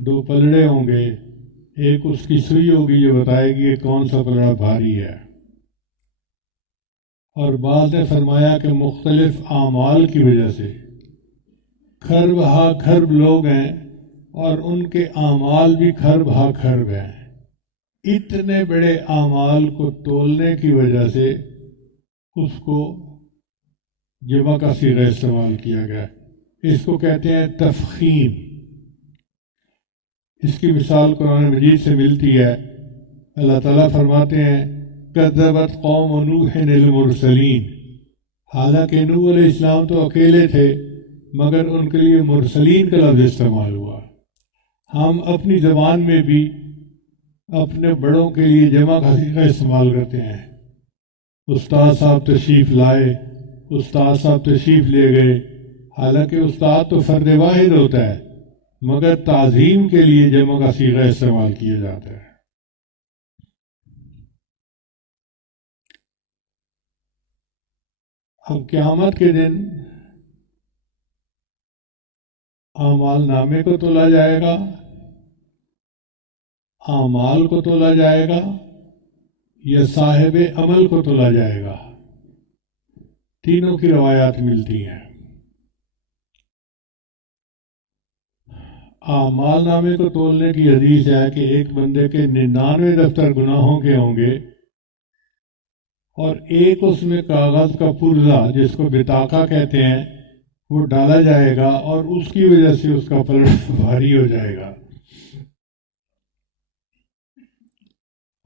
دو پلڑے ہوں گے، ایک اس کی سوئی ہوگی جو بتائے گی کہ کون سا پلڑا بھاری ہے، اور بعض نے فرمایا کہ مختلف اعمال کی وجہ سے کھرب ہا کھرب لوگ ہیں اور ان کے اعمال بھی کھرب ہا کھرب ہیں، اتنے بڑے اعمال کو تولنے کی وجہ سے اس کو جمع کا صیغہ استعمال کیا گیا، اس کو کہتے ہیں تفخیم۔ اس کی مثال قرآن مجید سے ملتی ہے، اللہ تعالیٰ فرماتے ہیں کذبت قوم نوح المرسلین، حالانکہ نوح علیہ السلام تو اکیلے تھے مگر ان کے لیے مرسلین کا لفظ استعمال ہوا۔ ہم اپنی زبان میں بھی اپنے بڑوں کے لیے جمع کا صیغہ استعمال کرتے ہیں، استاد صاحب تشریف لائے، استاد صاحب تشریف لے گئے، حالانکہ استاد تو فرد واحد ہوتا ہے مگر تعظیم کے لیے جمع کا صیغہ استعمال کیا جاتا ہے۔ اب قیامت کے دن اعمال نامے کو تولا جائے گا، اعمال کو تولا جائے گا یا صاحب عمل کو تولا جائے گا، تینوں کی روایات ملتی ہیں۔ اعمال نامے کو تولنے کی حدیث ہے کہ ایک بندے کے 99 دفتر گناہوں کے ہوں گے اور ایک اس میں کاغذ کا پرزہ جس کو بطاقہ کہتے ہیں وہ ڈالا جائے گا اور اس کی وجہ سے اس کا پلڑا بھاری ہو جائے گا۔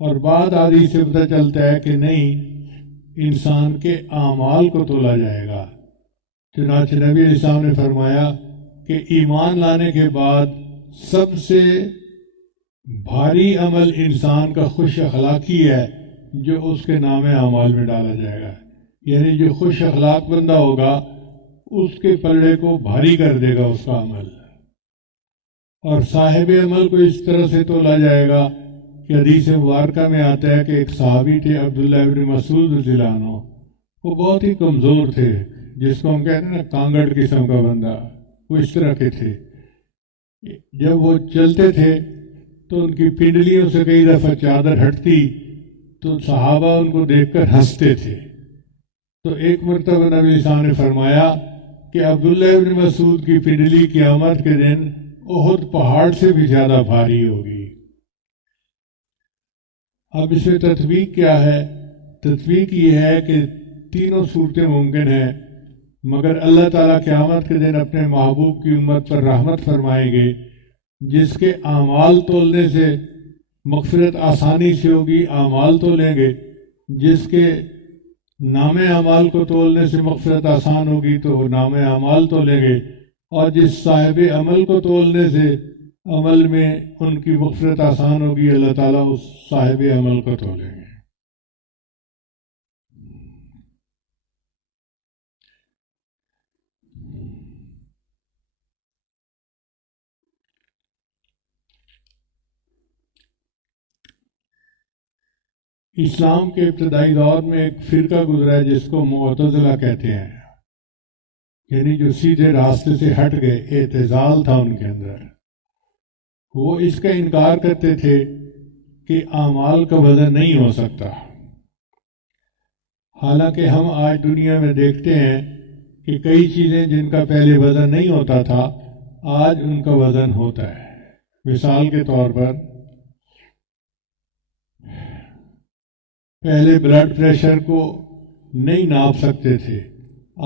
اور بعد حدیث سے پتہ چلتا ہے کہ نہیں، انسان کے اعمال کو تولا جائے گا۔ چنانچہ نبی علیہ السلام نے فرمایا کہ ایمان لانے کے بعد سب سے بھاری عمل انسان کا خوش اخلاقی ہے جو اس کے نام اعمال میں ڈالا جائے گا، یعنی جو خوش اخلاق بندہ ہوگا اس کے پلڑے کو بھاری کر دے گا اس کا عمل۔ اور صاحب عمل کو اس طرح سے تولا جائے گا کہ حدیث مبارکہ میں آتا ہے کہ ایک صحابی تھے عبداللہ ابن مسعود رضی اللہ عنہ، وہ بہت ہی کمزور تھے، جس کو ہم کہتے ہیں نا کانگڑ قسم کا بندہ، وہ اس طرح کے تھے۔ جب وہ چلتے تھے تو ان کی پنڈلیوں سے کئی دفعہ چادر ہٹتی تو صحابہ ان کو دیکھ کر ہنستے تھے۔ تو ایک مرتبہ نبی علیہ السلام نے فرمایا کہ عبداللہ ابن مسعود کی پنڈلی قیامت کے دن احد پہاڑ سے بھی زیادہ بھاری ہوگی۔ اب اس میں تطبیق کیا ہے؟ تطبیق یہ ہے کہ تینوں صورتیں ممکن ہیں، مگر اللہ تعالیٰ قیامت کے دن اپنے محبوب کی امت پر رحمت فرمائیں گے، جس کے اعمال تولنے سے مغفرت آسانی سے ہوگی، اعمال تولیں گے، جس کے نام اعمال کو تولنے سے مغفرت آسان ہوگی تو وہ نام اعمال تولیں گے، اور جس صاحب عمل کو تولنے سے عمل میں ان کی مغفرت آسان ہوگی، اللہ تعالیٰ اس صاحب عمل کو تولیں گے۔ اسلام کے ابتدائی دور میں ایک فرقہ گزرا ہے جس کو معتزلہ کہتے ہیں، یعنی جو سیدھے راستے سے ہٹ گئے، اعتزال تھا ان کے اندر۔ وہ اس کا انکار کرتے تھے کہ اعمال کا وزن نہیں ہو سکتا، حالانکہ ہم آج دنیا میں دیکھتے ہیں کہ کئی چیزیں جن کا پہلے وزن نہیں ہوتا تھا آج ان کا وزن ہوتا ہے۔ مثال کے طور پر پہلے بلڈ پریشر کو نہیں ناپ سکتے تھے،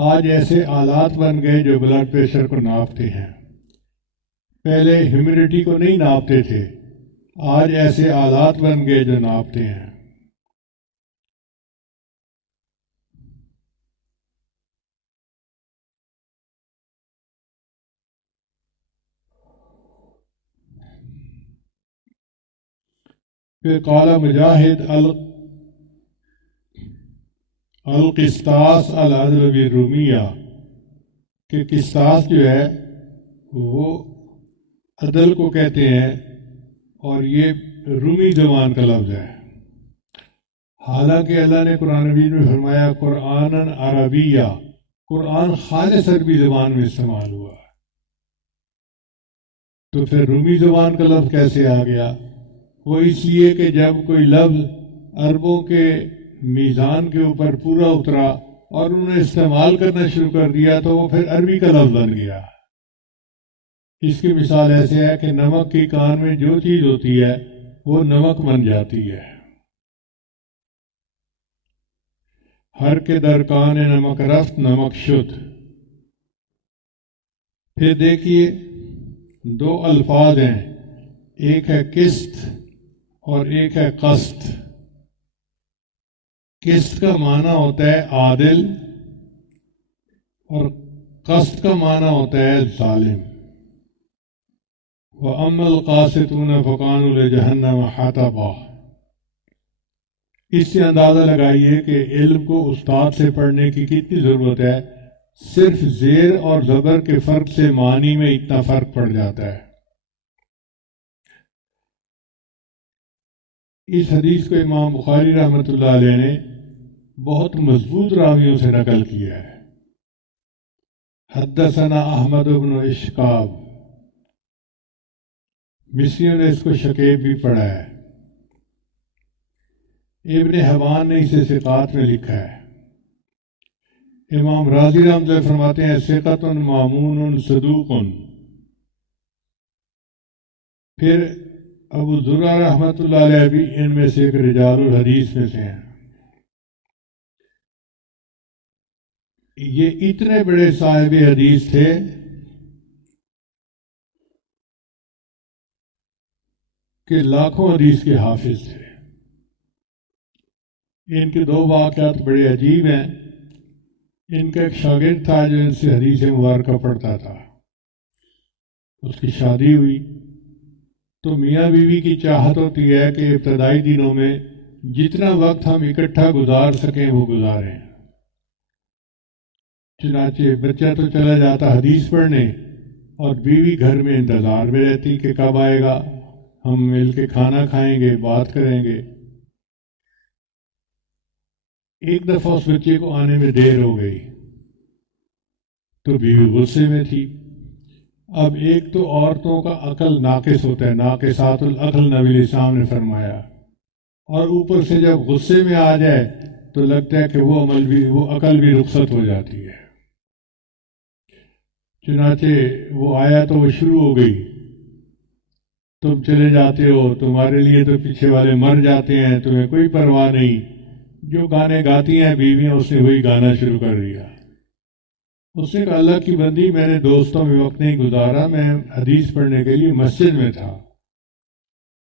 آج ایسے آلات بن گئے جو بلڈ پریشر کو ناپتے ہیں۔ پہلے ہیومیڈیٹی کو نہیں ناپتے تھے، آج ایسے آلات بن گئے جو ناپتے ہیں۔ پھر قال مجاہد القسطاس العدل بالرومیہ، کہ قسطاس جو ہے وہ عدل کو کہتے ہیں اور یہ رومی زبان کا لفظ ہے، حالانکہ اللہ نے قرآن مجید میں فرمایا قرآن عربیہ، قرآن خالص عربی زبان میں استعمال ہوا۔ تو پھر رومی زبان کا لفظ کیسے آ گیا؟ وہ اس لیے کہ جب کوئی لفظ عربوں کے میزان کے اوپر پورا اترا اور انہوں نے استعمال کرنا شروع کر دیا تو وہ پھر عربی کا لفظ بن گیا۔ اس کی مثال ایسے ہے کہ نمک کی کان میں جو چیز ہوتی ہے وہ نمک بن جاتی ہے۔ ہر کے درکان نمک رفت نمک شد۔ پھر دیکھیے دو الفاظ ہیں، ایک ہے قسط اور ایک ہے قسط۔ قسط کا معنی ہوتا ہے عادل اور قسط کا معنی ہوتا ہے ظالم۔ وَأَمَّا الْقَاسِطُونَ فَكَانُوا لِجَهَنَّمَ حَطَبًا۔ اس سے اندازہ لگائیے کہ علم کو استاد سے پڑھنے کی کتنی ضرورت ہے۔ صرف زیر اور زبر کے فرق سے معنی میں اتنا فرق پڑ جاتا ہے۔ اس حدیث کو امام بخاری رحمۃ اللہ علیہ نے بہت مضبوط راویوں سے نقل کیا ہے۔ حدثنا احمد بن اشکاب، مصریوں نے اس کو شکیب بھی پڑھا ہے، ابن حبان نے اسے ثقات میں لکھا ہے۔ امام راضی رحمۃ اللہ فرماتے ہیں ثقۃ مامون صدوق۔ پھر ابو زرع رحمۃ اللہ علیہ بھی ان میں سے ایک رجال الحدیث میں سے ہیں۔ یہ اتنے بڑے صاحب حدیث تھے کہ لاکھوں حدیث کے حافظ تھے۔ ان کے دو واقعات بڑے عجیب ہیں۔ ان کا ایک شاگرد تھا جو ان سے حدیث مبارکہ پڑھتا تھا، اس کی شادی ہوئی تو میاں بیوی کی چاہت ہوتی ہے کہ ابتدائی دنوں میں جتنا وقت ہم اکٹھا گزار سکیں وہ گزاریں۔ چنانچہ بچہ تو چلا جاتا حدیث پڑھنے اور بیوی گھر میں انتظار میں رہتی کہ کب آئے گا، ہم مل کے کھانا کھائیں گے، بات کریں گے۔ ایک دفعہ اس بچے کو آنے میں دیر ہو گئی تو بیوی غصے میں تھی۔ اب ایک تو عورتوں کا عقل ناقص ہوتا ہے، ناقصات العقل نبی الاسلام نے فرمایا، اور اوپر سے جب غصے میں آ جائے تو لگتا ہے کہ وہ عقل بھی رخصت ہو جاتی ہے۔ چنانچہ وہ آیا تو وہ شروع ہو گئی، تم چلے جاتے ہو، تمہارے لیے تو پیچھے والے مر جاتے ہیں، تمہیں کوئی پرواہ نہیں۔ جو گانے گاتی ہیں بیویاں، اس نے وہی گانا شروع کر دیا۔ اس نے کہا اللہ کی بندی، میں نے دوستوں میں وقت نہیں گزارا، میں حدیث پڑھنے کے لیے مسجد میں تھا۔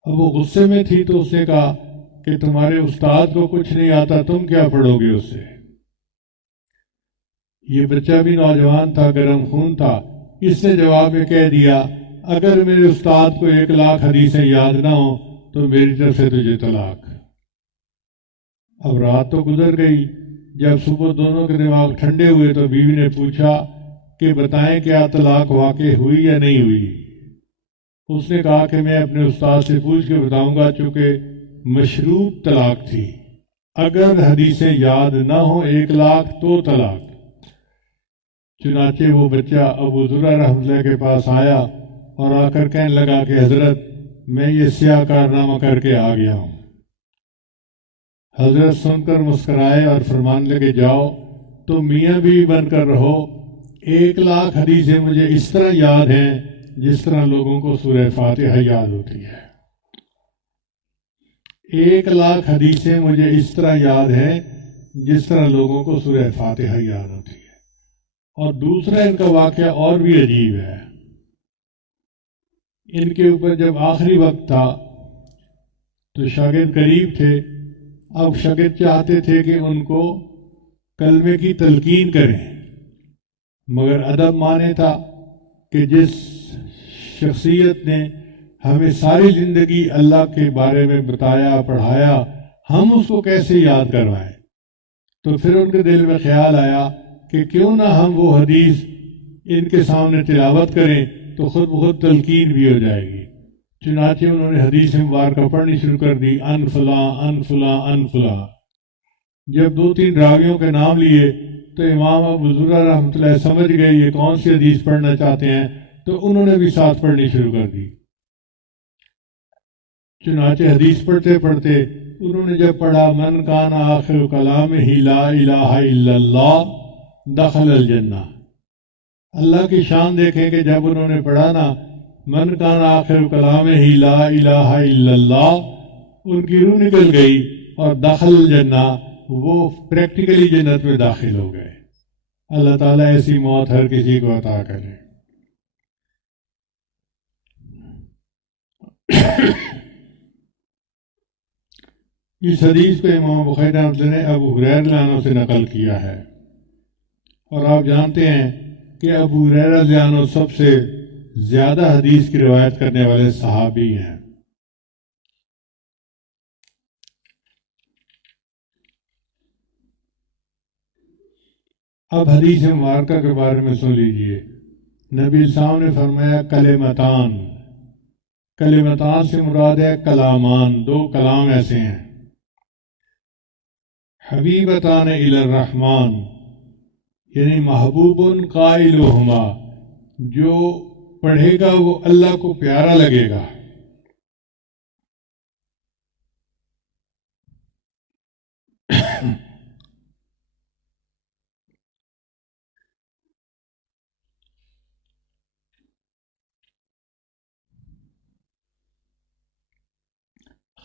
اب وہ غصے میں تھی تو اس نے کہا کہ تمہارے استاد کو کچھ نہیں آتا، تم کیا پڑھو گے اس سے؟ یہ بچہ بھی نوجوان تھا، گرم خون تھا، اس نے جواب میں کہہ دیا اگر میرے استاد کو 1,00,000 حدیثیں یاد نہ ہوں تو میری طرف سے تجھے طلاق۔ اب رات تو گزر گئی، جب صبح دونوں کے دماغ ٹھنڈے ہوئے تو بیوی نے پوچھا کہ بتائیں کیا طلاق واقع ہوئی یا نہیں ہوئی؟ اس نے کہا کہ میں اپنے استاد سے پوچھ کے بتاؤں گا، چونکہ مشروط طلاق تھی، اگر حدیثیں یاد نہ ہوں 1,00,000 تو طلاق۔ چنانچہ وہ بچہ ابو زرع رحمۃ اللہ کے پاس آیا اور آ کر کہنے لگا کہ حضرت میں یہ سیاہ کارنامہ کر کے آ گیا ہوں۔ حضرت سن کر مسکرائے اور فرمان لگے جاؤ تم میاں بیوی بن کر رہو، 1,00,000 حدیثیں مجھے اس طرح یاد ہیں جس طرح لوگوں کو سورہ فاتحہ یاد ہوتی ہے۔ 1,00,000 حدیثیں مجھے اس طرح یاد ہیں جس طرح لوگوں کو سورہ فاتحہ یاد ہوتی ہے۔ اور دوسرا ان کا واقعہ اور بھی عجیب ہے۔ ان کے اوپر جب آخری وقت تھا تو شاگرد قریب تھے، اب شاگرد چاہتے تھے کہ ان کو کلمے کی تلقین کریں، مگر ادب مانے تھا کہ جس شخصیت نے ہمیں ساری زندگی اللہ کے بارے میں بتایا پڑھایا، ہم اس کو کیسے یاد کروائیں؟ تو پھر ان کے دل میں خیال آیا کہ کیوں نہ ہم وہ حدیث ان کے سامنے تلاوت کریں تو خود بخود تلقین بھی ہو جائے گی۔ چنانچہ انہوں نے حدیث مبارکہ پڑھنی شروع کر دی، ان فلاں ان فلاں ان فلاں۔ جب 2-3 راویوں کے نام لیے تو امام ابو زرع رحمۃ اللہ سمجھ گئے یہ کون سی حدیث پڑھنا چاہتے ہیں، تو انہوں نے بھی ساتھ پڑھنی شروع کر دی۔ چنانچہ حدیث پڑھتے پڑھتے انہوں نے جب پڑھا من کان آخر کلامہ لا الہ الا اللہ دخل الجنہ، اللہ کی شان دیکھیں کہ جب انہوں نے پڑھا نا من کان آخر کلامہ لا الہ الا اللہ، ان کی روح نکل گئی اور دخل الجنہ، وہ پریکٹیکلی جنت میں داخل ہو گئے۔ اللہ تعالیٰ ایسی موت ہر کسی کو عطا کرے۔ اس حدیث کو امام بخاری رحمۃ اللہ نے ابو ہریرہ رضی اللہ عنہ سے نقل کیا ہے، اور آپ جانتے ہیں کہ ابو ہریرہ رضی اللہ عنہ سب سے زیادہ حدیث کی روایت کرنے والے صحابی ہیں۔ اب حدیث مبارکہ کے بارے میں سن لیجئے۔ نبی السلام نے فرمایا کلمتان، کلمتان سے مراد ہے کلامان، دو کلام ایسے ہیں، حبیبتان الی الرحمن، یعنی محبوب قائلہما، جو پڑھے گا وہ اللہ کو پیارا لگے گا،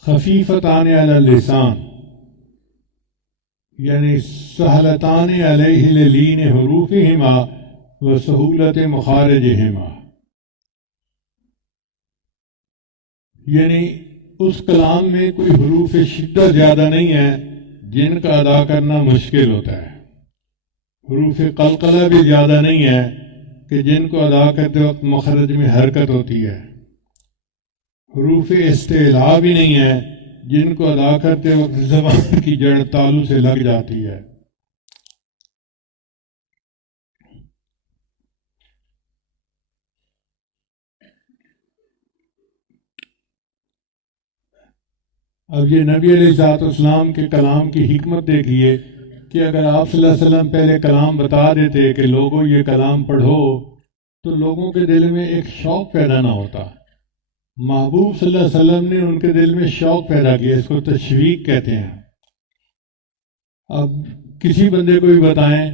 خفیفتان علی اللسان، یعنی سہلتان علیہ للین حروفہما و سہولت مخارجہما، یعنی اس کلام میں کوئی حروف شدت زیادہ نہیں ہے جن کا ادا کرنا مشکل ہوتا ہے، حروف قلقلہ بھی زیادہ نہیں ہے کہ جن کو ادا کرتے وقت مخرج میں حرکت ہوتی ہے، حروف استعلاء بھی نہیں ہے جن کو ادا کرتے وقت زبان کی جڑ تالو سے لگ جاتی ہے۔ اب یہ نبی علیہ الصلوۃ والسلام کے کلام کی حکمت دیکھیے کہ اگر آپ صلی اللہ علیہ وسلم پہلے کلام بتا دیتے کہ لوگوں یہ کلام پڑھو تو لوگوں کے دل میں ایک شوق پیدا نہ ہوتا۔ محبوب صلی اللہ علیہ وسلم نے ان کے دل میں شوق پیدا کیا، اس کو تشویق کہتے ہیں۔ اب کسی بندے کو بھی بتائیں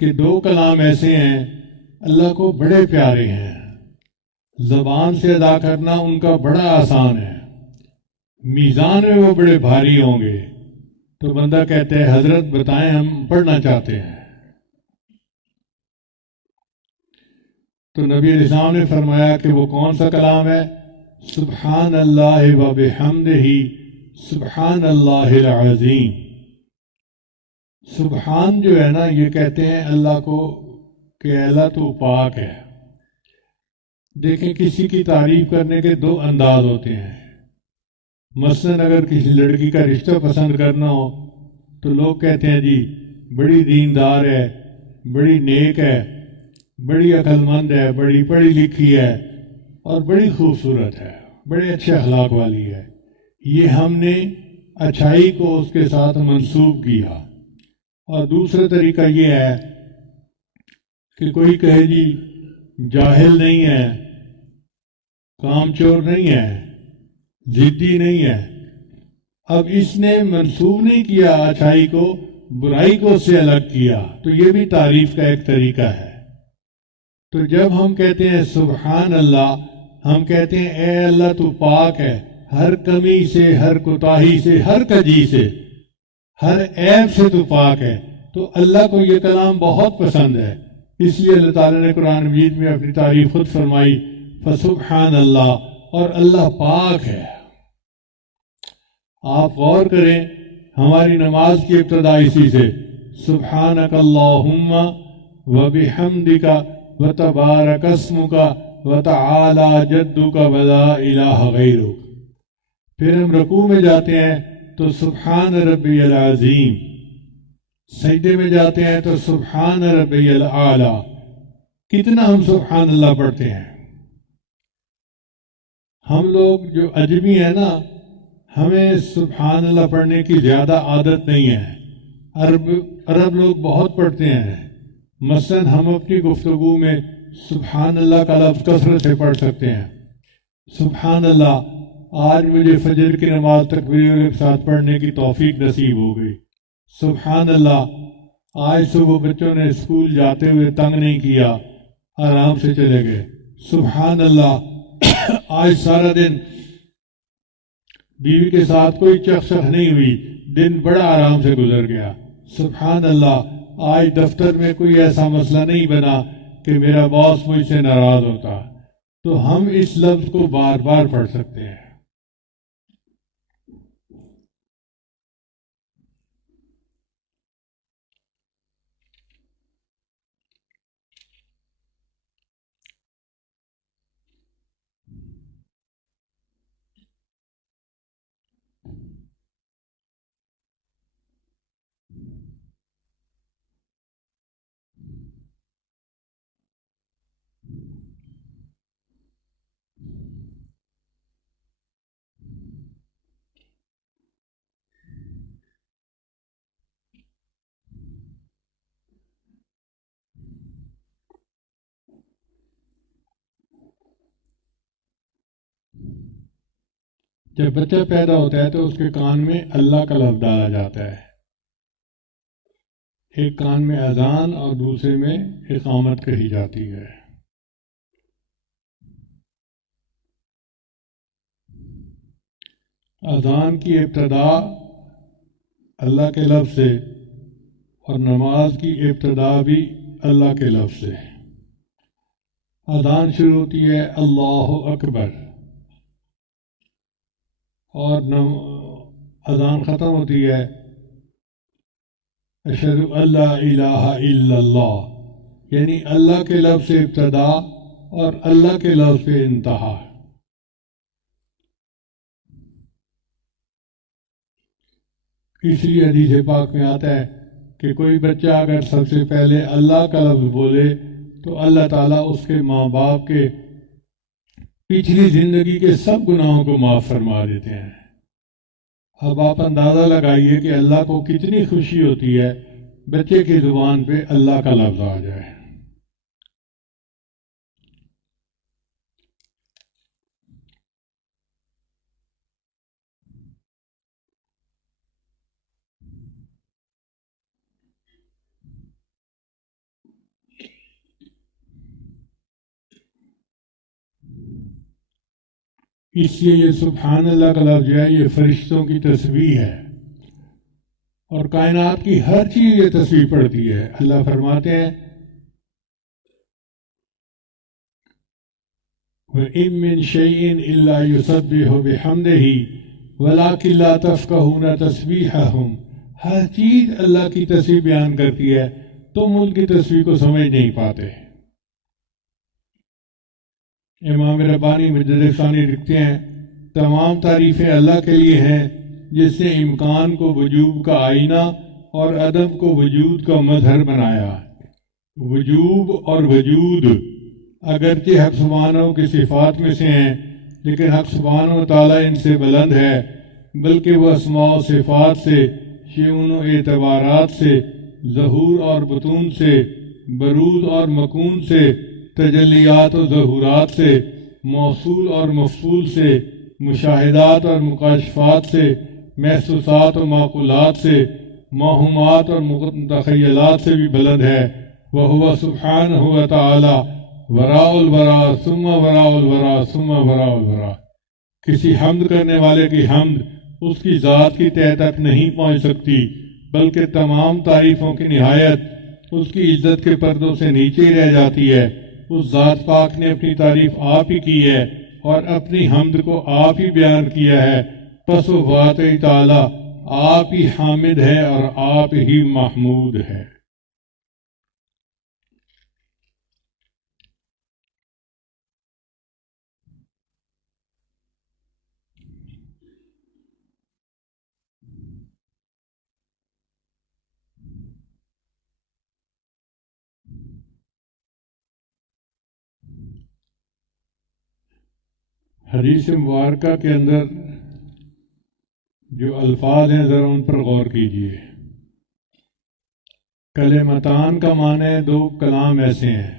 کہ دو کلام ایسے ہیں اللہ کو بڑے پیارے ہیں، زبان سے ادا کرنا ان کا بڑا آسان ہے، میزان میں وہ بڑے بھاری ہوں گے، تو بندہ کہتے ہیں حضرت بتائیں ہم پڑھنا چاہتے ہیں۔ تو نبی علیہ السلام نے فرمایا کہ وہ کون سا کلام ہے؟ سبحان اللہ و بحمدہ سبحان اللہ العظیم۔ سبحان جو ہے نا، یہ کہتے ہیں اللہ کو کہ اللہ تو پاک ہے۔ دیکھیں کسی کی تعریف کرنے کے دو انداز ہوتے ہیں۔ مثلاً اگر کسی لڑکی کا رشتہ پسند کرنا ہو تو لوگ کہتے ہیں جی بڑی دیندار ہے، بڑی نیک ہے، بڑی عقل مند ہے، بڑی پڑھی لکھی ہے اور بڑی خوبصورت ہے، بڑے اچھے اخلاق والی ہے۔ یہ ہم نے اچھائی کو اس کے ساتھ منسوب کیا۔ اور دوسرا طریقہ یہ ہے کہ کوئی کہے جی جاہل نہیں ہے، کام چور نہیں ہے، ضدی نہیں ہے۔ اب اس نے منسوب نہیں کیا اچھائی کو، برائی کو اس سے الگ کیا، تو یہ بھی تعریف کا ایک طریقہ ہے۔ تو جب ہم کہتے ہیں سبحان اللہ، ہم کہتے ہیں اے اللہ تو پاک ہے، ہر کمی سے، ہر کوتاہی سے، ہر کجی سے، ہر عیب سے تو پاک ہے۔ تو اللہ کو یہ کلام بہت پسند ہے، اس لیے اللہ تعالیٰ نے قرآن مجید میں اپنی تعریف خود فرمائی فسبحان اللہ، اور اللہ پاک ہے۔ آپ غور کریں، ہماری نماز کی ابتدا اسی سے سبحانک اللہم وبحمدک وتبارک اسمک وتعالی جدک ولا الہ غیرک۔ پھر ہم رکوع میں جاتے ہیں تو سبحان ربی العظیم، سجدے میں جاتے ہیں تو سبحان ربی الاعلی۔ کتنا ہم سبحان اللہ پڑھتے ہیں؟ ہم لوگ جو اجمی ہیں نا، ہمیں سبحان اللہ پڑھنے کی زیادہ عادت نہیں ہے۔ عرب لوگ بہت پڑھتے ہیں۔ مثلا ہم اپنی گفتگو میں سبحان اللہ کا لفظ کثرت سے پڑھ سکتے ہیں۔ سبحان اللہ، آج مجھے فجر کی نماز تکبیروں کے ساتھ پڑھنے کی توفیق نصیب ہو گئی۔ سبحان اللہ، آج صبح بچوں نے اسکول جاتے ہوئے تنگ نہیں کیا، آرام سے چلے گئے۔ سبحان اللہ، آج سارا دن بیوی کے ساتھ کوئی چخ نہیں ہوئی، دن بڑا آرام سے گزر گیا۔ سبحان اللہ، آج دفتر میں کوئی ایسا مسئلہ نہیں بنا کہ میرا باس مجھ سے ناراض ہوتا۔ تو ہم اس لفظ کو بار بار پڑھ سکتے ہیں۔ جب بچہ پیدا ہوتا ہے تو اس کے کان میں اللہ کا لفظ ڈالا جاتا ہے، ایک کان میں اذان اور دوسرے میں اقامت کہی جاتی ہے۔ اذان کی ابتدا اللہ کے لفظ سے اور نماز کی ابتدا بھی اللہ کے لفظ سے۔ اذان شروع ہوتی ہے اللہ اکبر، اور اذان ختم ہوتی ہے اشہد ان لا الہ الا اللہ، یعنی اللہ کے لفظ سے ابتدا اور اللہ کے لفظ سے انتہا۔ اس لیے حدیث پاک میں آتا ہے کہ کوئی بچہ اگر سب سے پہلے اللہ کا لفظ بولے تو اللہ تعالیٰ اس کے ماں باپ کے پچھلی زندگی کے سب گناہوں کو معاف فرما دیتے ہیں۔ اب آپ اندازہ لگائیے کہ اللہ کو کتنی خوشی ہوتی ہے بچے کی زبان پہ اللہ کا لفظ آ جائے۔ اس لیے یہ سبحان اللہ کا لفظ ہے، یہ فرشتوں کی تسبیح ہے، اور کائنات کی ہر چیز یہ تسبیح پڑھتی ہے۔ اللہ فرماتے ہیں وَإِن مِّن شَيْءٍ إِلَّا يُسَبِّحُ بِحَمْدِهِ وَلَٰكِن لَّا تَفْقَهُونَ تَسْبِيحَهُمْ، ہر چیز اللہ کی تسبیح بیان کرتی ہے، تم ان کی تسبیح کو سمجھ نہیں پاتے۔ امام ربانی مجدد ثانی لکھتے ہیں تمام تعریفیں اللہ کے لیے ہیں جس نے امکان کو وجوب کا آئینہ اور عدم کو وجود کا مظہر بنایا۔ وجوب اور وجود اگرچہ حق سبحانہ کی صفات میں سے ہیں، لیکن حق سبحانہ و تعالیٰ ان سے بلند ہے، بلکہ وہ اسماء و صفات سے، شیون و اعتبارات سے، ظہور اور بطون سے، بروز اور مکون سے، تجلیات و ظہورات سے، موصول اور مفصول سے، مشاہدات اور مکاشفات سے، محسوسات و معقولات سے، موہومات اور متخیلات سے بھی بلند ہے۔ وَهُوَ سُبْحَانَهُ وَتَعَالَى وَرَاءُ الْوَرَىٰ ثُمَّ وَرَاءُ الْوَرَىٰ ثُمَّ وَرَاءُ الْوَرَىٰ۔ کسی حمد کرنے والے کی حمد اس کی ذات کی تہہ تک نہیں پہنچ سکتی، بلکہ تمام تعریفوں کی نہایت اس کی عزت کے پردوں سے نیچے ہی رہ جاتی ہے۔ اس ذات پاک نے اپنی تعریف آپ ہی کی ہے اور اپنی حمد کو آپ ہی بیان کیا ہے، پس وہ ذات تعالیٰ آپ ہی حامد ہے اور آپ ہی محمود ہے۔ حدیث مبارکہ کے اندر جو الفاظ ہیں ذرا ان پر غور کیجیے۔ کلمتان کا معنی ہے دو کلام ایسے ہیں،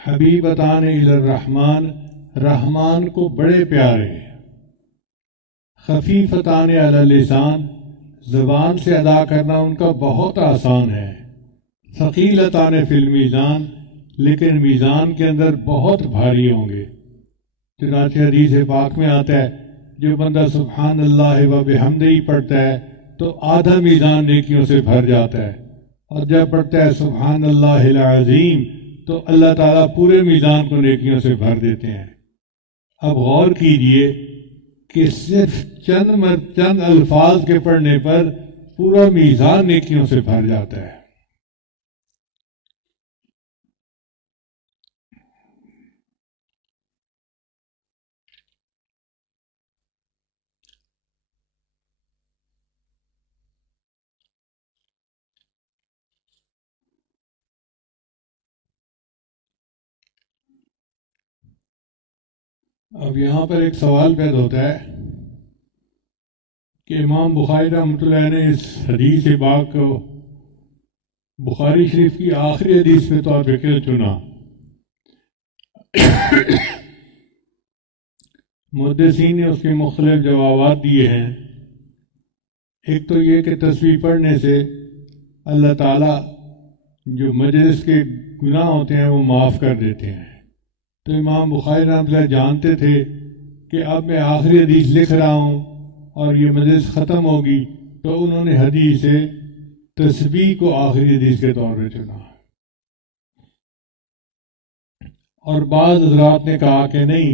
حبیبتان الی الرحمن، رحمان کو بڑے پیارے، خفیفتان علی اللسان، زبان سے ادا کرنا ان کا بہت آسان ہے، ثقیلتان فی المیزان، لیکن میزان کے اندر بہت بھاری ہوں گے۔ چنانچہ حدیث پاک میں آتا ہے جو بندہ سبحان اللہ و بحمدہ پڑھتا ہے تو آدھا میزان نیکیوں سے بھر جاتا ہے، اور جب پڑھتا ہے سبحان اللہ العظیم تو اللہ تعالیٰ پورے میزان کو نیکیوں سے بھر دیتے ہیں۔ اب غور کیجئے کہ صرف چند الفاظ کے پڑھنے پر پورا میزان نیکیوں سے بھر جاتا ہے۔ اب یہاں پر ایک سوال پیدا ہوتا ہے کہ امام بخاری رحمۃ اللہ نے اس حدیث پاک کو بخاری شریف کی آخری حدیث کے طور پہ کیوں چنا؟ محدثین نے اس کے مختلف جوابات دیے ہیں۔ ایک تو یہ کہ تسبیح پڑھنے سے اللہ تعالیٰ جو مجلس کے گناہ ہوتے ہیں وہ معاف کر دیتے ہیں، تو امام بخاری رحمۃ اللہ جانتے تھے کہ اب میں آخری حدیث لکھ رہا ہوں اور یہ مجلس ختم ہوگی، تو انہوں نے حدیث تسبیح کو آخری حدیث کے طور پہ چنا۔ اور بعض حضرات نے کہا کہ نہیں،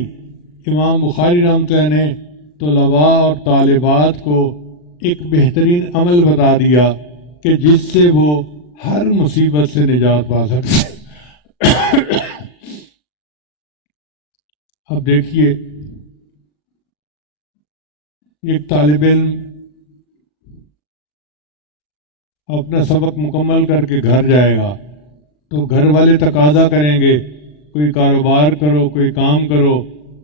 امام بخاری رحمۃ اللہ نے طلباء اور طالبات کو ایک بہترین عمل بتا دیا کہ جس سے وہ ہر مصیبت سے نجات پا سکتے۔ اب دیکھیے، ایک طالب علم اپنا سبق مکمل کر کے گھر جائے گا تو گھر والے تقاضا کریں گے کوئی کاروبار کرو، کوئی کام کرو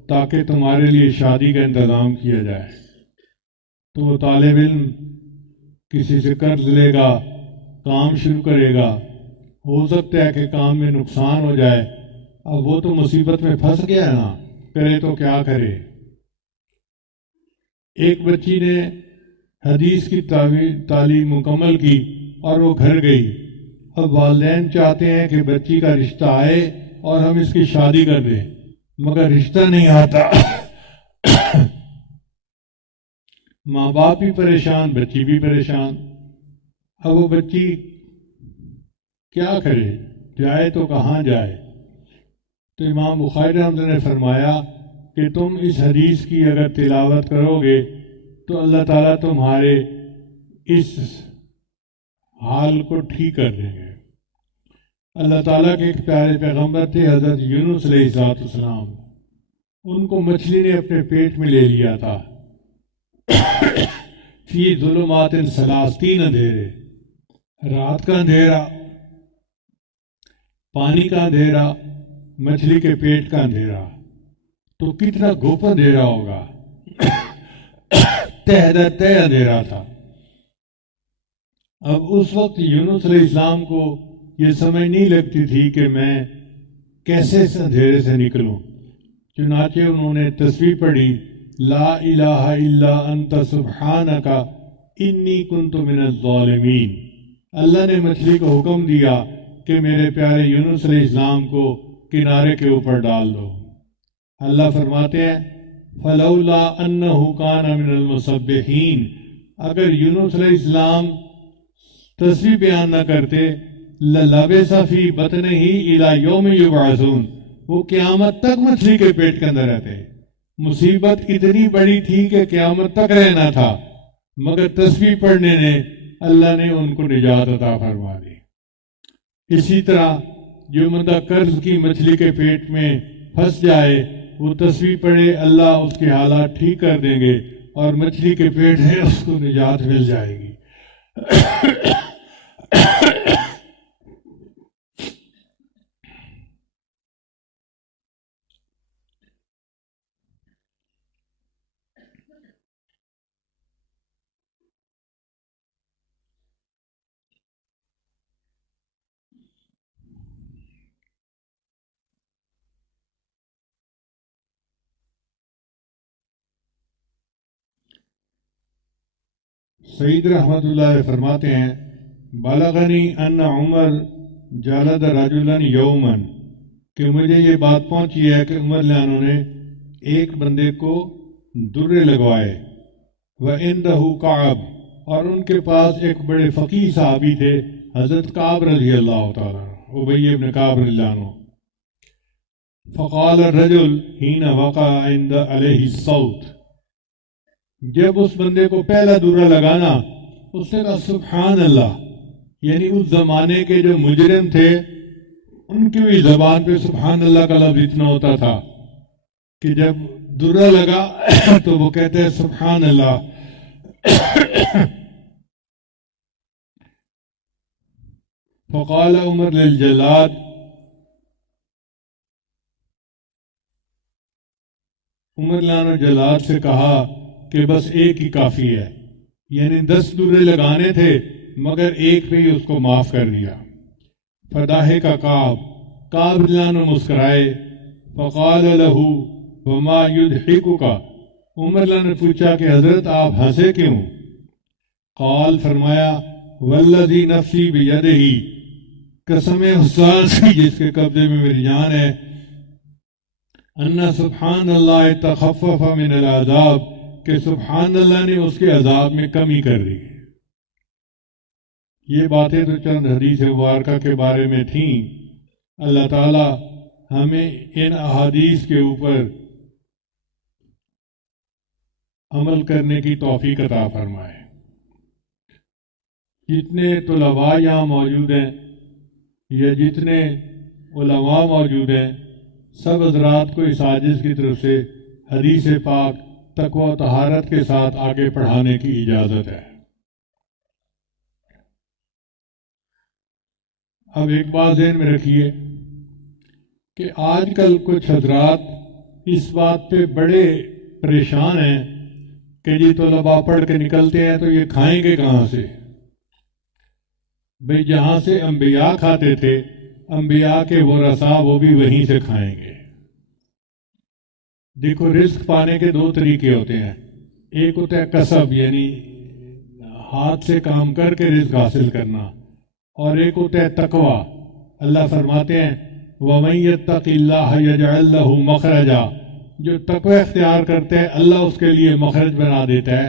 تاکہ تمہارے لیے شادی کا انتظام کیا جائے۔ تو وہ طالب علم کسی سے قرض لے گا، کام شروع کرے گا، ہو سکتا ہے کہ کام میں نقصان ہو جائے۔ اب وہ تو مصیبت میں پھنس گیا ہے نا، کرے تو کیا کرے۔ ایک بچی نے حدیث کی تعلیم مکمل کی اور وہ گھر گئی۔ اب والدین چاہتے ہیں کہ بچی کا رشتہ آئے اور ہم اس کی شادی کر دیں، مگر رشتہ نہیں آتا۔ ماں باپ بھی پریشان، بچی بھی پریشان۔ اب وہ بچی کیا کرے، جائے تو کہاں جائے؟ تو امام بخاری رحمۃ اللہ نے فرمایا کہ تم اس حدیث کی اگر تلاوت کرو گے تو اللہ تعالیٰ تمہارے اس حال کو ٹھیک کر دیں گے۔ اللہ تعالیٰ کے ایک پیارے پیغمبر تھے حضرت یونس علیہ السلام، ان کو مچھلی نے اپنے پیٹ میں لے لیا تھا۔ فی ظلمات ثلاث، 3 اندھیرے، رات کا اندھیرا، پانی کا اندھیرا، مچھلی کے پیٹ کا اندھیرا، تو کتنا گھوپ اندھیرا ہوگا۔ تہ اندھیرا تھا۔ اب اس وقت یونس علیہ السلام کو یہ سمجھ نہیں لگتی تھی کہ میں کیسے اس اندھیرے سے نکلوں، چنانچہ انہوں نے تسبیح پڑھی، لا الہ الا انت سبحانک انی کنت من الظالمین۔ اللہ نے مچھلی کو حکم دیا کہ میرے پیارے یونس علیہ السلام کو کنارے کے اوپر ڈال دو۔ اللہ فرماتے ہیں فلولا انہ کان من المسبحین، اگر یونس علیہ السلام تسبیح بیان نہ کرتے للبث فی بطنہ الی یوم یبعثون، وہ قیامت تک مچھلی کے پیٹ کے اندر رہتے۔ مصیبت اتنی بڑی تھی کہ قیامت تک رہنا تھا، مگر تسبیح پڑھنے نے اللہ نے ان کو نجات عطا فرما دی۔ اسی طرح جو بندہ قرض کی مچھلی کے پیٹ میں پھنس جائے، وہ تسبیح پڑھے، اللہ اس کے حالات ٹھیک کر دیں گے اور مچھلی کے پیٹ ہے اس کو نجات مل جائے گی۔ سعید رحمۃ اللہ علیہ فرماتے ہیں بلغنی ان عمر جلد رجلا یوما، کہ مجھے یہ بات پہنچی ہے کہ عمر لانوں نے ایک بندے کو درے لگوائے، وَعِندَهُ کعب، اور ان کے پاس ایک بڑے فقیہ صحابی تھے حضرت کعب رضی اللہ تعالیٰ عنہ، ابی بن کعب رضی اللہ عنہ۔ فقال الرجل حين وقع عند علیہ الصوت، جب اس بندے کو پہلا درہ لگانا اس نے کہا سبحان اللہ، یعنی اس زمانے کے جو مجرم تھے ان کی بھی زبان پہ سبحان اللہ کا لفظ اتنا ہوتا تھا کہ جب درہ لگا تو وہ کہتے ہیں سبحان اللہ۔ فقال عمر للجلاد، عمر لانا جلاد سے کہا کہ بس ایک ہی کافی ہے، یعنی 10 درے لگانے تھے مگر ایک پہ ہی اس کو معاف کر دیا۔ فداہے کا کعب لانا مسکرائے، فقال له وما يضحكك، عمر لانا نے پوچھا کہ حضرت آپ ہنسے کیوں؟ قال، فرمایا والذی نفسی بیدہ، قسم اس ذات کی جس کے قبضے میں میری جان ہے، ان سبحان اللہ تخفف من العذاب، کہ سبحان اللہ نے اس کے عذاب میں کمی کر دی۔ یہ باتیں تو چند حدیث مبارکہ کے بارے میں تھیں۔ اللہ تعالی ہمیں ان احادیث کے اوپر عمل کرنے کی توفیق عطا فرمائے۔ جتنے طلباء یہاں موجود ہیں یا جتنے علماء موجود ہیں، سب حضرات کو اس عاجز کی طرف سے حدیث پاک تقوی و طہارت کے ساتھ آگے پڑھانے کی اجازت ہے۔ اب ایک بات ذہن میں رکھیے کہ آج کل کچھ حضرات اس بات پہ بڑے پریشان ہیں کہ جی طلباء پڑھ کے نکلتے ہیں تو یہ کھائیں گے کہاں سے؟ بھئی جہاں سے انبیاء کھاتے تھے، انبیاء کے ورثاء وہ بھی وہیں سے کھائیں گے۔ دیکھو رزق پانے کے 2 طریقے ہوتے ہیں، ایک ہوتا ہے کسب، یعنی ہاتھ سے کام کر کے رزق حاصل کرنا، اور ایک ہوتا ہے تقوی۔ اللہ فرماتے ہیں وَمَن يَتَّقِ اللَّهَ يَجْعَل لَّهُ مَخْرَجًا، جو تقوی اختیار کرتے ہیں اللہ اس کے لیے مخرج بنا دیتا ہے۔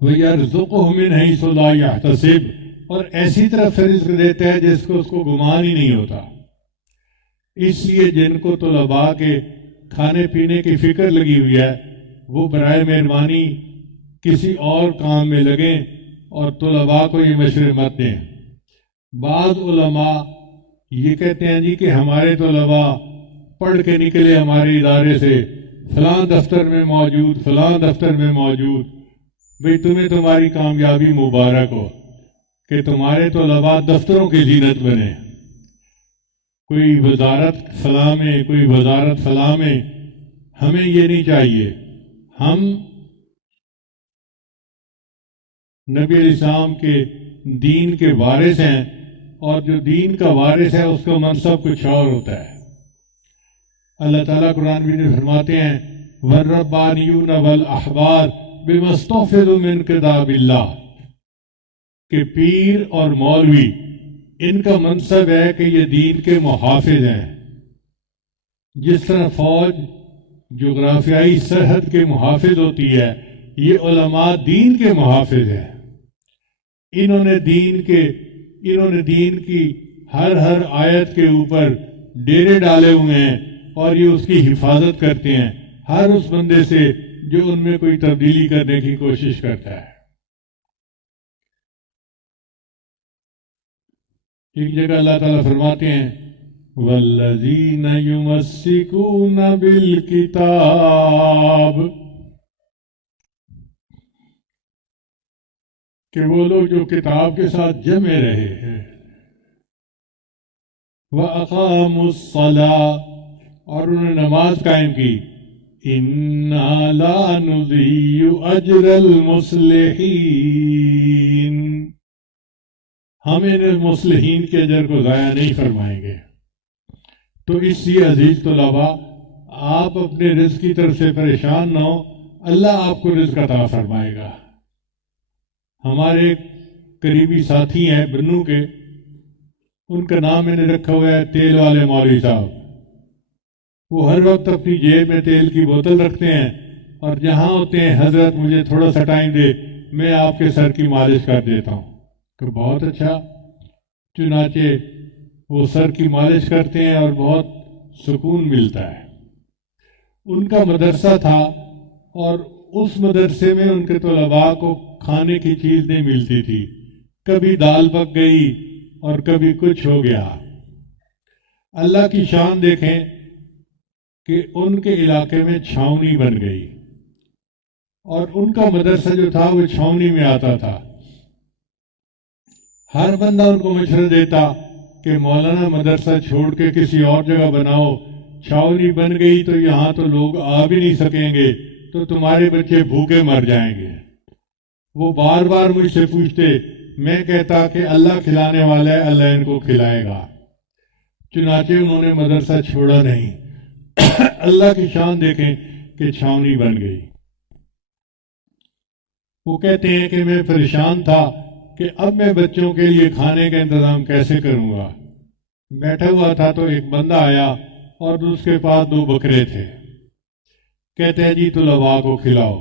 وَيَرْزُقْهُ مِنْ حَيْثُ لَا يَحْتَسِبُ، اور ایسی طرف سے رزق دیتا ہے جس کو اس کو گمان ہی نہیں ہوتا۔ اس لیے جن کو طلباء کے کھانے پینے کی فکر لگی ہوئی ہے وہ برائے مہربانی کسی اور کام میں لگیں اور طلباء کو یہ مشورے مت دیں۔ بعض علماء یہ کہتے ہیں جی کہ ہمارے طلباء پڑھ کے نکلے ہمارے ادارے سے، فلاں دفتر میں موجود، فلاں دفتر میں موجود۔ بھئی تمہیں تمہاری کامیابی مبارک ہو کہ تمہارے طلباء دفتروں کی زینت بنے، کوئی وزارت فلاں میں، کوئی وزارت فلاں میں۔ ہمیں یہ نہیں چاہیے، ہم نبی علیہ السلام کے دین کے وارث ہیں، اور جو دین کا وارث ہے اس کا منصب کچھ اور ہوتا ہے۔ اللہ تعالیٰ قرآن میں فرماتے ہیں وَالرَّبَّانِيُّونَ وَالْأَحْبَارُ بِمَا اسْتُحْفِظُوا مِنْ کِتَابِ اللَّهِ، کہ پیر اور مولوی ان کا منصب ہے کہ یہ دین کے محافظ ہیں۔ جس طرح فوج جغرافیائی سرحد کے محافظ ہوتی ہے، یہ علماء دین کے محافظ ہیں۔ انہوں نے دین کی ہر آیت کے اوپر ڈیرے ڈالے ہوئے ہیں اور یہ اس کی حفاظت کرتے ہیں ہر اس بندے سے جو ان میں کوئی تبدیلی کرنے کی کوشش کرتا ہے۔ ایک جگہ اللہ تعالیٰ فرماتے ہیں وَالَّذِينَ يُمَسِّكُونَ بِالْكِتَابِ، کہ وہ لوگ جو کتاب کے ساتھ جمے رہے ہیں، وَأَقَامُوا الصَّلَاةَ، اور انہوں نے نماز قائم کی، إِنَّا لَا نُضِيعُ أَجْرَ الْمُصْلِحِينَ، ہم ان مصلحین کے اجر کو ضائع نہیں فرمائیں گے۔ تو اس لیے عزیز طلباء، آپ اپنے رزق کی طرف سے پریشان نہ ہو، اللہ آپ کو رزق عطا فرمائے گا۔ ہمارے قریبی ساتھی ہیں بنو کے، ان کا نام میں نے رکھا ہوا ہے تیل والے مولوی صاحب۔ وہ ہر وقت اپنی جیب میں تیل کی بوتل رکھتے ہیں اور جہاں ہوتے ہیں حضرت مجھے تھوڑا سا ٹائم دے، میں آپ کے سر کی مالش کر دیتا ہوں۔ کہ بہت اچھا، چنانچہ وہ سر کی مالش کرتے ہیں اور بہت سکون ملتا ہے۔ ان کا مدرسہ تھا اور اس مدرسے میں ان کے طلباء کو کھانے کی چیز نہیں ملتی تھی، کبھی دال پک گئی اور کبھی کچھ ہو گیا۔ اللہ کی شان دیکھیں کہ ان کے علاقے میں چھاونی بن گئی اور ان کا مدرسہ جو تھا وہ چھاونی میں آتا تھا۔ ہر بندہ ان کو مشورہ دیتا کہ مولانا مدرسہ چھوڑ کے کسی اور جگہ بناؤ، چھاونی بن گئی تو یہاں تو لوگ آ بھی نہیں سکیں گے، تو تمہارے بچے بھوکے مر جائیں گے۔ وہ بار بار مجھ سے پوچھتے، میں کہتا کہ اللہ کھلانے والا ہے، اللہ ان کو کھلائے گا۔ چنانچہ انہوں نے مدرسہ چھوڑا نہیں۔ اللہ کی شان دیکھیں کہ چھاونی بن گئی۔ وہ کہتے ہیں کہ میں پریشان تھا کہ اب میں بچوں کے لیے کھانے کا انتظام کیسے کروں گا۔ بیٹھا ہوا تھا تو ایک بندہ آیا اور اس کے پاس 2 بکرے تھے۔ کہتے ہیں جی طلباء کو کھلاؤ۔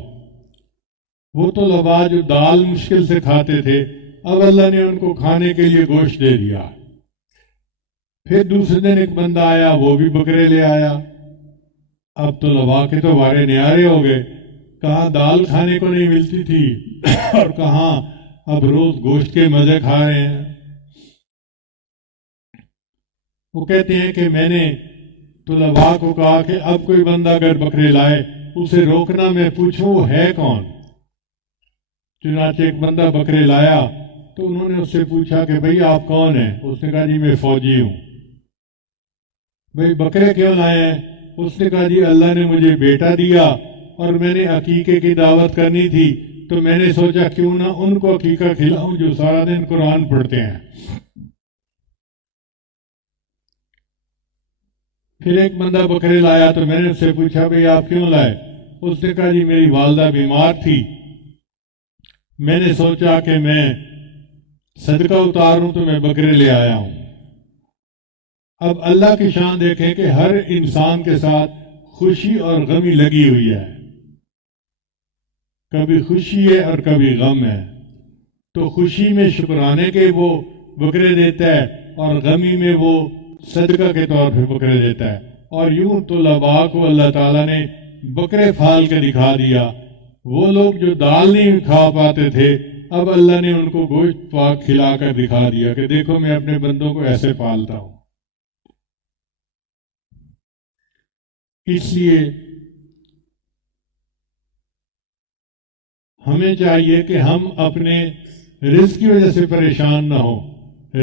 وہ طلباء جو دال مشکل سے کھاتے تھے، اب اللہ نے ان کو کھانے کے لیے گوشت دے دیا۔ پھر دوسرے دن ایک بندہ آیا، وہ بھی بکرے لے آیا۔ اب طلباء کے تو وارے نیارے ہو گئے، کہاں دال کھانے کو نہیں ملتی تھی اور کہاں اب روز گوشت کے مزے کھا رہے ہیں۔ وہ کہتے ہیں کہ میں نے طلباء کو کہا کہ اب کوئی بندہ اگر بکرے لائے اسے روکنا، میں پوچھوں وہ ہے کون۔ چنانچہ ایک بندہ بکرے لایا تو انہوں نے اس سے پوچھا کہ بھئی آپ کون ہیں؟ اس نے کہا جی میں فوجی ہوں۔ بھئی بکرے کیوں لائے ہیں؟ اس نے کہا جی اللہ نے مجھے بیٹا دیا اور میں نے عقیقے کی دعوت کرنی تھی، تو میں نے سوچا کیوں نہ ان کو عقیقہ کھلاؤں جو سارا دن قرآن پڑھتے ہیں۔ پھر ایک بندہ بکرے لایا تو میں نے اس سے پوچھا بھئی آپ کیوں لائے؟ اس نے کہا جی میری والدہ بیمار تھی، میں نے سوچا کہ میں صدقہ اتاروں تو میں بکرے لے آیا ہوں۔ اب اللہ کی شان دیکھیں کہ ہر انسان کے ساتھ خوشی اور غمی لگی ہوئی ہے، کبھی خوشی ہے اور کبھی غم ہے، تو خوشی میں شکرانے کے وہ بکرے دیتا ہے اور غمی میں وہ صدقہ کے طور پہ بکرے دیتا ہے۔ اور یوں طلباء کو اللہ تعالیٰ نے بکرے پھال کے دکھا دیا۔ وہ لوگ جو دال نہیں کھا پاتے تھے، اب اللہ نے ان کو گوشت پاک کھلا کر دکھا دیا کہ دیکھو میں اپنے بندوں کو ایسے پالتا ہوں۔ اس لیے ہمیں چاہیے کہ ہم اپنے رزق کی وجہ سے پریشان نہ ہوں۔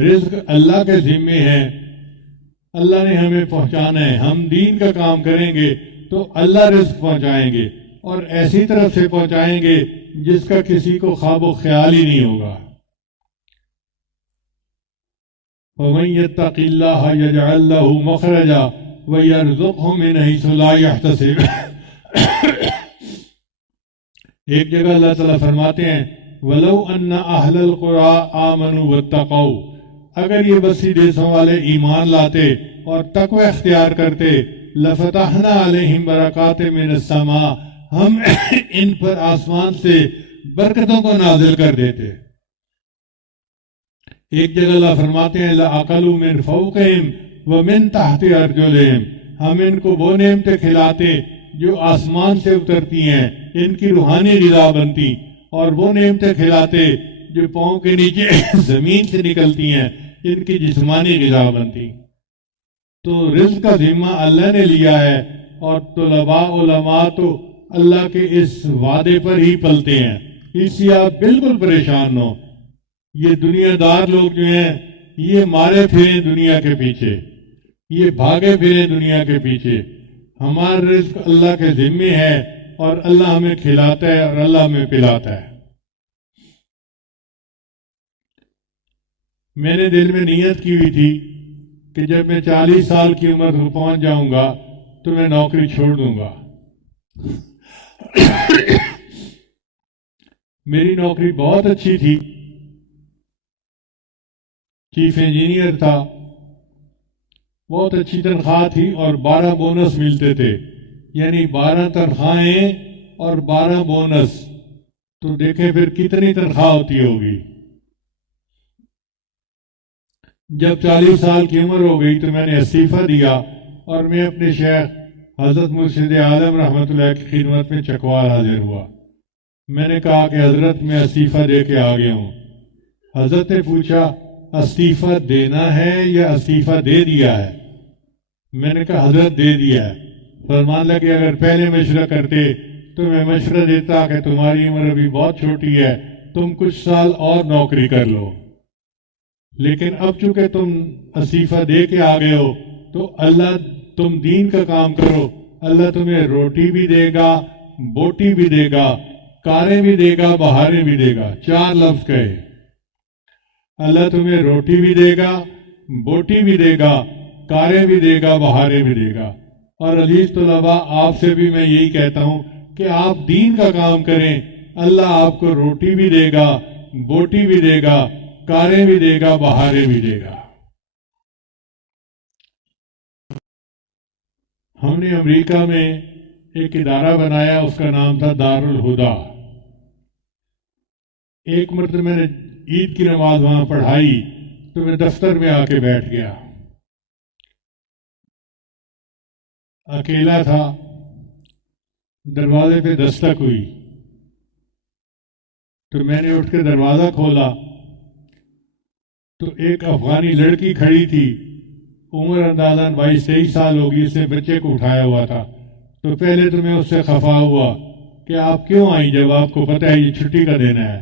رزق اللہ کے ذمے ہے، اللہ نے ہمیں پہنچانا ہے۔ ہم دین کا کام کریں گے تو اللہ رزق پہنچائیں گے، اور ایسی طرف سے پہنچائیں گے جس کا کسی کو خواب و خیال ہی نہیں ہوگا۔ وَمَن يَتَّقِ اللَّهَ يَجْعَل لَّهُ مَخْرَجًا وَيَرْزُقْهُ مِنْ حَيْثُ لَا يَحْتَسِبُ۔ ایک جگہ اللہ تعالیٰ فرماتے ہیں وَلَوْ أَنَّ أَهْلَ الْقُرَىٰ آمَنُوا وَاتَّقَوْا، اگر یہ بستی دیسوں والے ایمان لاتے اور تقوی اختیار کرتے، لَفَتَحْنَا عَلَيْهِمْ بَرَكَاتٍ مِّنَ السَّمَاءِ، ہم ان پر آسمان سے برکتوں کو نازل کر دیتے۔ ایک جگہ اللہ فرماتے ہیں لَأَكَلُوا مِن فَوْقِهِمْ وَمِن تَحْتِ أَرْجُلِهِمْ، ہم ان کو وہ نعمتیں کھلاتے جو آسمان سے اترتی ہیں، ان کی روحانی غذا بنتی، اور وہ نعمتیں کھلاتے جو پاؤں کے نیچے زمین سے نکلتی ہیں، ان کی جسمانی غذا بنتی۔ تو رزق کا ذمہ اللہ نے لیا ہے، اور طلباء علماء تو اللہ کے اس وعدے پر ہی پلتے ہیں۔ اس لیے آپ بالکل پریشان ہو۔ یہ دنیا دار لوگ جو ہیں یہ مارے پھریں دنیا کے پیچھے، یہ بھاگے پھریں دنیا کے پیچھے۔ ہمارا رزق اللہ کے ذمے ہے، اور اللہ ہمیں کھلاتا ہے اور اللہ ہمیں پلاتا ہے۔ میں نے دل میں نیت کی ہوئی تھی کہ جب میں 40 سال کی عمر کو پہنچ جاؤں گا تو میں نوکری چھوڑ دوں گا۔ میری نوکری بہت اچھی تھی، چیف انجینئر تھا، بہت اچھی تنخواہ تھی اور 12 بونس ملتے تھے، یعنی 12 تنخواہیں اور 12 بونس، تو دیکھیں پھر کتنی تنخواہ ہوتی ہوگی۔ جب 40 سال کی عمر ہو گئی تو میں نے استعفیٰ دیا اور میں اپنے شیخ حضرت مرشد عالم رحمۃ اللہ کی خدمت میں چکوال حاضر ہوا۔ میں نے کہا کہ حضرت میں استعفیٰ دے کے آ گیا ہوں۔ حضرت نے پوچھا استعفیٰ دینا ہے یا استعفیٰ دے دیا ہے؟ میں نے کہا حضرت دے دیا ہے۔ فرمان لگے اگر پہلے مشورہ کرتے تو میں مشورہ دیتا کہ تمہاری عمر ابھی بہت چھوٹی ہے، تم کچھ سال اور نوکری کر لو، لیکن اب چونکہ تم استعفیٰ دے کے آ گئے ہو تو اللہ، تم دین کا کام کرو، اللہ تمہیں روٹی بھی دے گا، بوٹی بھی دے گا، کاریں بھی دے گا، بہاریں بھی دے گا۔ 4 لفظ کہے، اللہ تمہیں روٹی بھی دے گا، بوٹی بھی دے گا، کاریں بھی دے گا، بہاریں بھی دے گا۔ اور عزیز طلباء، آپ سے بھی میں یہی کہتا ہوں کہ آپ دین کا کام کریں، اللہ آپ کو روٹی بھی دے گا، بوٹی بھی دے گا، کاریں بھی دے گا، بہاریں بھی دے گا۔ ہم نے امریکہ میں ایک ادارہ بنایا، اس کا نام تھا دارالہدا۔ ایک مرتبہ میں نے عید کی نماز وہاں پڑھائی تو میں دفتر میں آ کے بیٹھ گیا، اکیلا تھا۔ دروازے پہ دستک ہوئی تو میں نے اٹھ کے دروازہ کھولا تو ایک افغانی لڑکی کھڑی تھی، عمر اندازاً 22-23 سال ہوگی، اس نے بچے کو اٹھایا ہوا تھا۔ تو پہلے تو میں اس سے خفا ہوا کہ آپ کیوں آئی جب آپ کو پتہ ہے یہ چھٹی کا دن ہے۔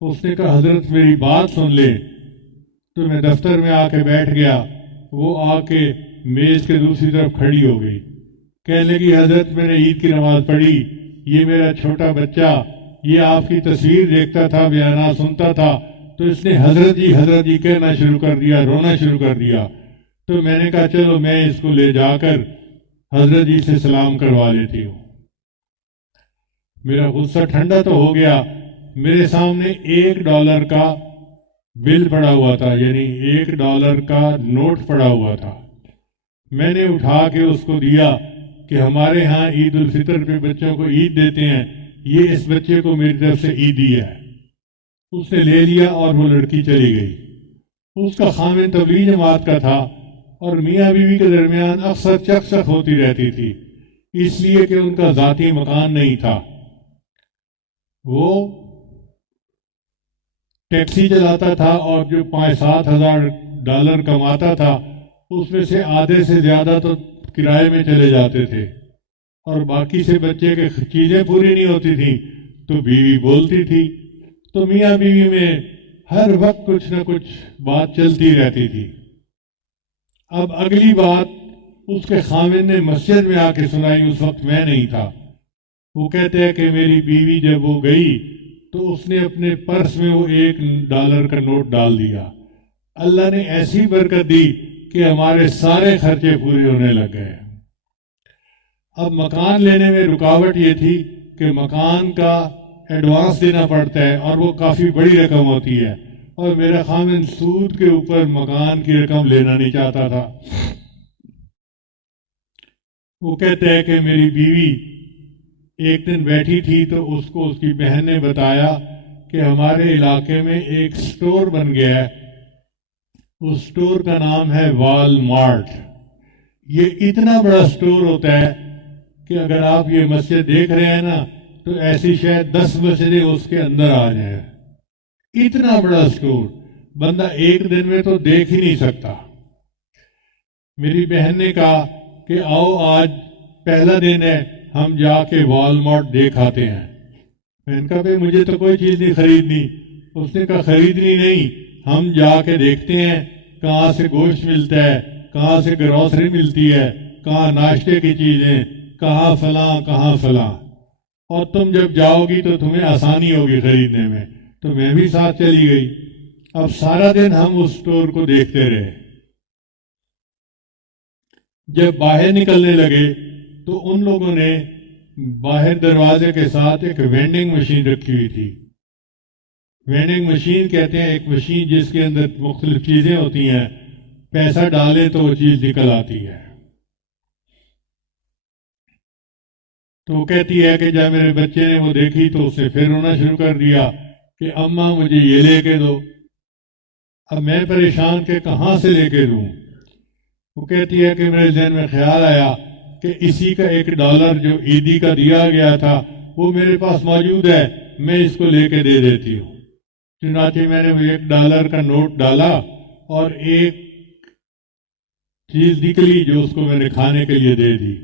اس نے کہا حضرت میری بات سن لے۔ تو میں دفتر میں آ کے بیٹھ گیا، وہ آ کے میز کے دوسری طرف کھڑی ہو گئی، کہنے لگی حضرت میں نے عید کی نماز پڑھی، یہ میرا چھوٹا بچہ یہ آپ کی تصویر دیکھتا تھا، بیانات سنتا تھا، تو اس نے حضرت جی کہنا شروع کر دیا، رونا شروع کر دیا۔ تو میں نے کہا چلو میں اس کو لے جا کر حضرت جی سے سلام کروا لیتی ہوں۔ میرا غصہ ٹھنڈا تو ہو گیا، میرے سامنے $1 کا بل پڑا ہوا تھا، یعنی $1 کا نوٹ پڑا ہوا تھا۔ میں نے اٹھا کے اس کو دیا کہ ہمارے ہاں عید الفطر پہ بچوں کو عید دیتے ہیں، یہ اس بچے کو میری طرف سے عیدی ہے۔ اس نے لے لیا اور وہ لڑکی چلی گئی۔ اس کا خامن تبلیغ جماعت کا تھا اور میاں بیوی کے درمیان اکثر چکچک ہوتی رہتی تھی، اس لیے کہ ان کا ذاتی مکان نہیں تھا۔ وہ ٹیکسی چلاتا تھا اور جو $5-7 ہزار کماتا تھا اس میں سے آدھے سے زیادہ تو کرائے میں چلے جاتے تھے، اور باقی سے بچے کے چیزیں پوری نہیں ہوتی تھیں تو بیوی بولتی تھی، تو میاں بیوی میں ہر وقت کچھ نہ کچھ بات چلتی رہتی تھی۔ اب اگلی بات اس کے خامن نے مسجد میں آ کے سنائی، اس وقت میں نہیں تھا۔ وہ کہتے ہیں کہ میری بیوی جب وہ گئی تو اس نے اپنے پرس میں وہ $1 کا نوٹ ڈال دیا، اللہ نے ایسی برکت دی کہ ہمارے سارے خرچے پورے ہونے لگ گئے۔ اب مکان لینے میں رکاوٹ یہ تھی کہ مکان کا ایڈوانس دینا پڑتا ہے اور وہ کافی بڑی رقم ہوتی ہے، اور میرا خامن سود کے اوپر مکان کی رقم لینا نہیں چاہتا تھا۔ وہ کہتے ہیں کہ میری بیوی ایک دن بیٹھی تھی تو اس کو اس کی بہن نے بتایا کہ ہمارے علاقے میں ایک سٹور بن گیا ہے، اس سٹور کا نام ہے وال مارٹ۔ یہ اتنا بڑا سٹور ہوتا ہے کہ اگر آپ یہ مسجد دیکھ رہے ہیں نا تو ایسی شاید 10 مسجدیں اس کے اندر آ جائیں، اتنا بڑا سٹور بندہ ایک دن میں تو دیکھ ہی نہیں سکتا۔ میری بہن نے کہا کہ آؤ آج پہلا دن ہے، ہم جا کے وال مارٹ دیکھ آتے ہیں۔ میں نے کہا بھائی مجھے تو کوئی چیز نہیں خریدنی۔ اس نے کہا خریدنی نہیں، ہم جا کے دیکھتے ہیں کہاں سے گوشت ملتا ہے، کہاں سے گروسری ملتی ہے، کہاں ناشتے کی چیزیں، کہاں فلاں کہاں فلاں، اور تم جب جاؤ گی تو تمہیں آسانی ہوگی خریدنے میں۔ تو میں بھی ساتھ چلی گئی۔ اب سارا دن ہم اس سٹور کو دیکھتے رہے۔ جب باہر نکلنے لگے تو ان لوگوں نے باہر دروازے کے ساتھ ایک وینڈنگ مشین رکھی ہوئی تھی. وینڈنگ مشین کہتے ہیں ایک مشین جس کے اندر مختلف چیزیں ہوتی ہیں، پیسہ ڈالے تو وہ چیز نکل آتی ہے. تو وہ کہتی ہے کہ جب میرے بچے نے وہ دیکھی تو اس نے پھر رونا شروع کر دیا کہ اماں مجھے یہ لے کے دو. اب میں پریشان کہ کہاں سے لے کے دوں. وہ کہتی ہے کہ میرے ذہن میں خیال آیا کہ اسی کا $1 جو عیدی کا دیا گیا تھا وہ میرے پاس موجود ہے، میں اس کو لے کے دے دیتی ہوں. چنانچہ میں نے وہ $1 کا نوٹ ڈالا اور ایک چیز نکلی جو اس کو میں نے کھانے کے لیے دے دی.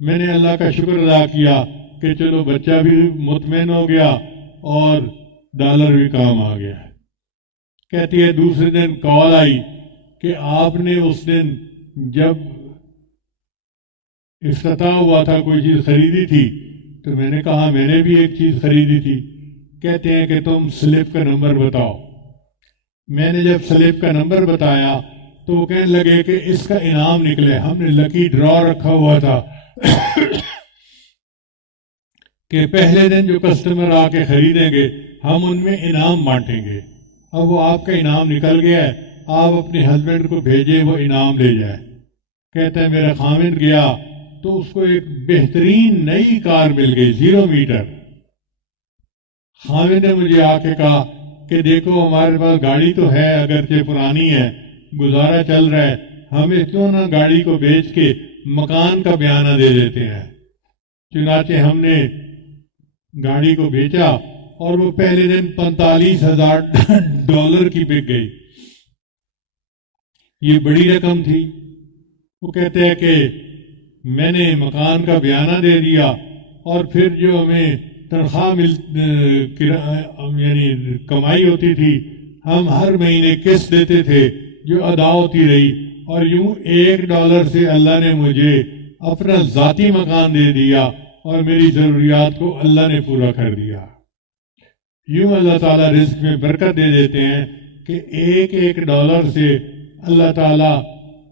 میں نے اللہ کا شکر ادا کیا کہ چلو بچہ بھی مطمئن ہو گیا اور $1 بھی کام آ گیا. کہتی ہے دوسرے دن کال آئی کہ آپ نے اس دن جب افتتاح ہوا تھا کوئی چیز خریدی تھی. تو میں نے کہا میں نے بھی ایک چیز خریدی تھی. کہتے ہیں کہ تم سلپ کا نمبر بتاؤ. میں نے جب سلپ کا نمبر بتایا تو وہ کہنے لگے کہ اس کا انعام نکلے. ہم نے لکی ڈرا رکھا ہوا تھا کہ پہلے دن جو کسٹمر آ کے خریدیں گے ہم ان میں انعام بانٹیں گے. اب وہ آپ کا انعام نکل گیا ہے، آپ اپنے ہسبینڈ کو بھیجے وہ انعام لے جائے. کہتا ہے میرا خامند گیا تو اس کو ایک بہترین نئی کار مل گئی 0 میٹر. خامد نے مجھے آ کے کہا کہ دیکھو ہمارے پاس گاڑی تو ہے اگرچہ پرانی ہے، گزارا چل رہا ہے، ہمیں کیوں نہ گاڑی کو بیچ کے مکان کا بیانہ دے دیتے ہیں. چنانچہ ہم نے گاڑی کو بیچا اور وہ پہلے دن $45,000 کی بک گئی. یہ بڑی رقم تھی. وہ کہتے ہیں کہ میں نے مکان کا بیانہ دے دیا اور پھر جو ہمیں تنخواہ یعنی کمائی ہوتی تھی ہم ہر مہینے قسط دیتے تھے جو ادا ہوتی رہی. اور یوں $1 سے اللہ نے مجھے اپنا ذاتی مکان دے دیا اور میری ضروریات کو اللہ نے پورا کر دیا. یوں اللہ تعالیٰ رزق میں برکت دے دیتے ہیں کہ $1 سے اللہ تعالیٰ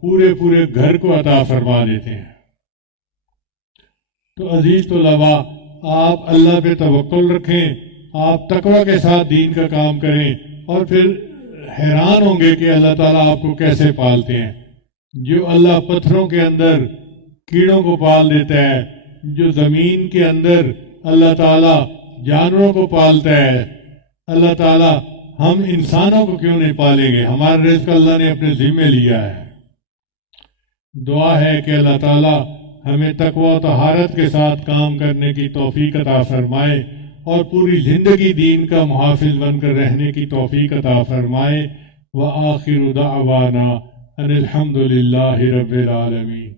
پورے گھر کو عطا فرما دیتے ہیں. تو عزیز طلباء، آپ اللہ پہ توکل رکھیں، آپ تقوی کے ساتھ دین کا کام کریں اور پھر حیران ہوں گے کہ اللہ تعالیٰ آپ کو کیسے پالتے ہیں. جو اللہ پتھروں کے اندر کیڑوں کو پال دیتا ہے، جو زمین کے اندر اللہ تعالیٰ جانوروں کو پالتا ہے، اللہ تعالیٰ ہم انسانوں کو کیوں نہیں پالیں گے؟ ہمارا رزق اللہ نے اپنے ذمہ لیا ہے. دعا ہے کہ اللہ تعالیٰ ہمیں تقوی و طہارت کے ساتھ کام کرنے کی توفیق عطا فرمائے اور پوری زندگی دین کا محافظ بن کر رہنے کی توفیق عطا فرمائے. وآخر دعوانا ان الحمد للہ رب العالمین.